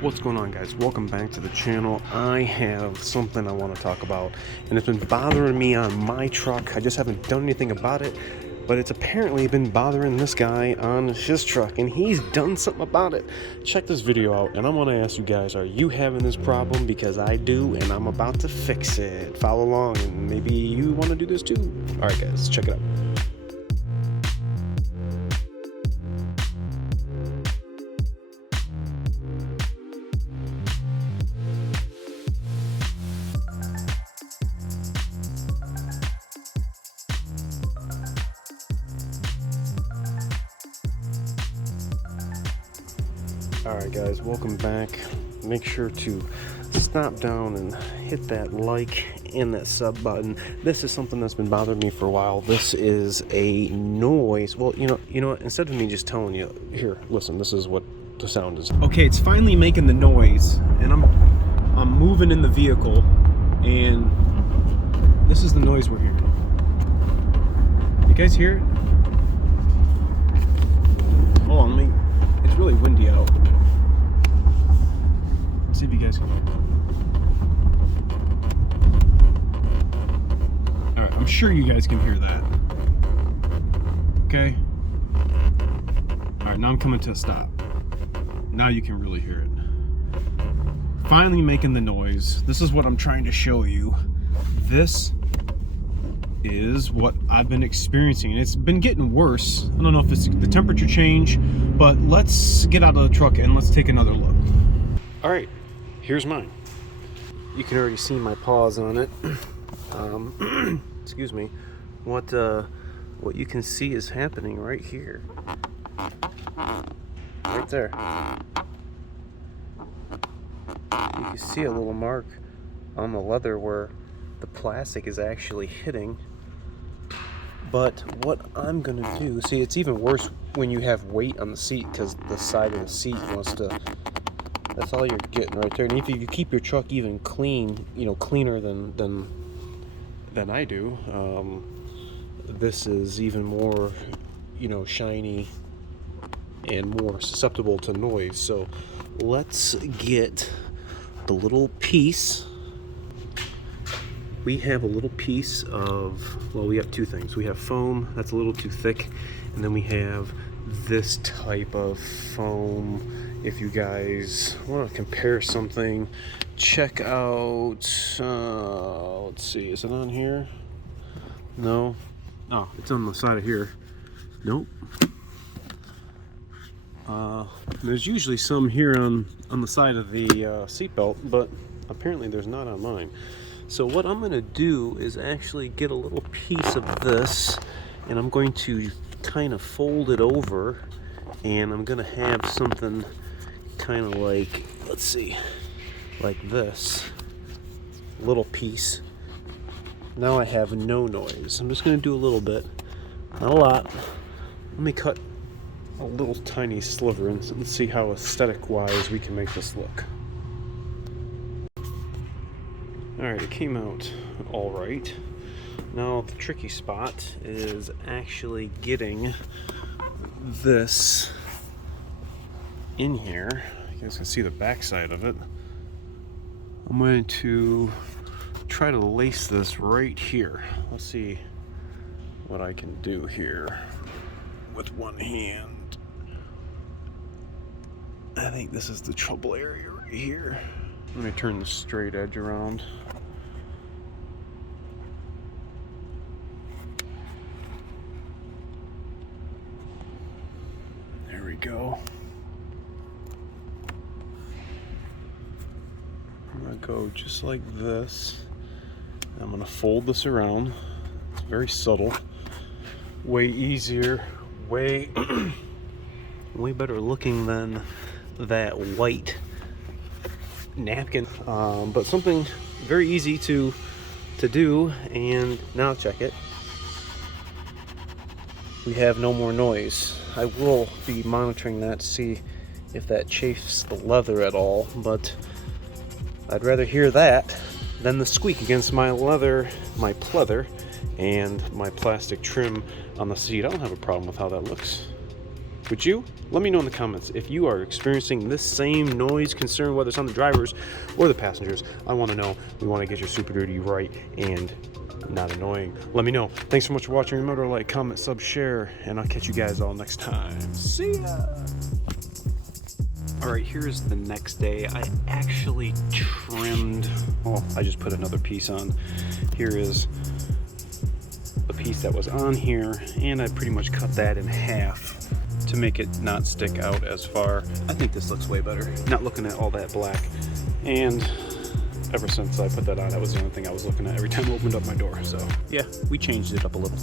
What's going on, guys? Welcome back to the channel. I have something I want to talk about, and it's been bothering me on my truck. I just haven't done anything about it, but it's apparently been bothering this guy on his truck, and he's done something about it. Check this video out, and I want to ask you guys, are you having this problem? Because I do, and I'm about to fix it. Follow along, and maybe you want to do this too. All right, guys, check it out. Alright guys, welcome back. Make sure to stop down and hit that like and that sub button. This is something that's been bothering me for a while. This is a noise. Well, you know what? Instead of me just telling you, here, listen, this is what the sound is. Okay, it's finally making the noise, and I'm moving in the vehicle, and this is the noise we're hearing. You guys hear it? Hold on, it's really windy out. See if you guys can. Alright, I'm sure you guys can hear that. Okay? Alright, now I'm coming to a stop. Now you can really hear it. Finally making the noise. This is what I'm trying to show you. This is what I've been experiencing. It's been getting worse. I don't know if it's the temperature change, but let's get out of the truck and let's take another look. Alright. Here's mine. You can already see my paws on it. Excuse me. What you can see is happening right here. Right there. You can see a little mark on the leather where the plastic is actually hitting. But what I'm gonna do, see, it's even worse when you have weight on the seat, because the side of the seat wants to. That's all you're getting right there. And if you keep your truck even clean, cleaner than I do, this is even more, shiny and more susceptible to noise. So let's get the little piece. We have a little piece of, well, we have two things. We have foam that's a little too thick, and then we have this type of foam. If you guys want to compare something, check out, let's see, is it on here? No. Oh, it's on the side of here. Nope. There's usually some here on the side of the seatbelt, but apparently there's not on mine. So what I'm going to do is actually get a little piece of this, and I'm going to kind of fold it over, and I'm going to have something kind of like, let's see, like this little piece. Now I have no noise. I'm just going to do a little bit, not a lot. Let me cut a little tiny sliver and let's see how aesthetic wise we can make this look. Alright, it came out all right. Now the tricky spot is actually getting this in here. You guys can see the back side of it. I'm going to try to lace this right here. Let's see what I can do here with one hand. I think this is the trouble area right here. Let me turn the straight edge around. There we go. I'm going to go just like this. I'm going to fold this around. It's very subtle. Way easier. Way better looking than that white napkin. But something very easy to do. And now check it. We have no more noise. I will be monitoring that to see if that chafes the leather at all. But I'd rather hear that than the squeak against my leather, my pleather, and my plastic trim on the seat. I don't have a problem with how that looks. Would you? Let me know in the comments if you are experiencing this same noise concern, whether it's on the drivers or the passengers. I want to know. We want to get your Super Duty right and not annoying. Let me know. Thanks so much for watching. Remember to like, comment, sub, share, and I'll catch you guys all next time. See ya! Alright, here's the next day. I actually trimmed, oh, I just put another piece on. Here is the piece that was on here, and I pretty much cut that in half to make it not stick out as far. I think this looks way better, not looking at all that black. And ever since I put that on, that was the only thing I was looking at every time I opened up my door. So yeah, we changed it up a little.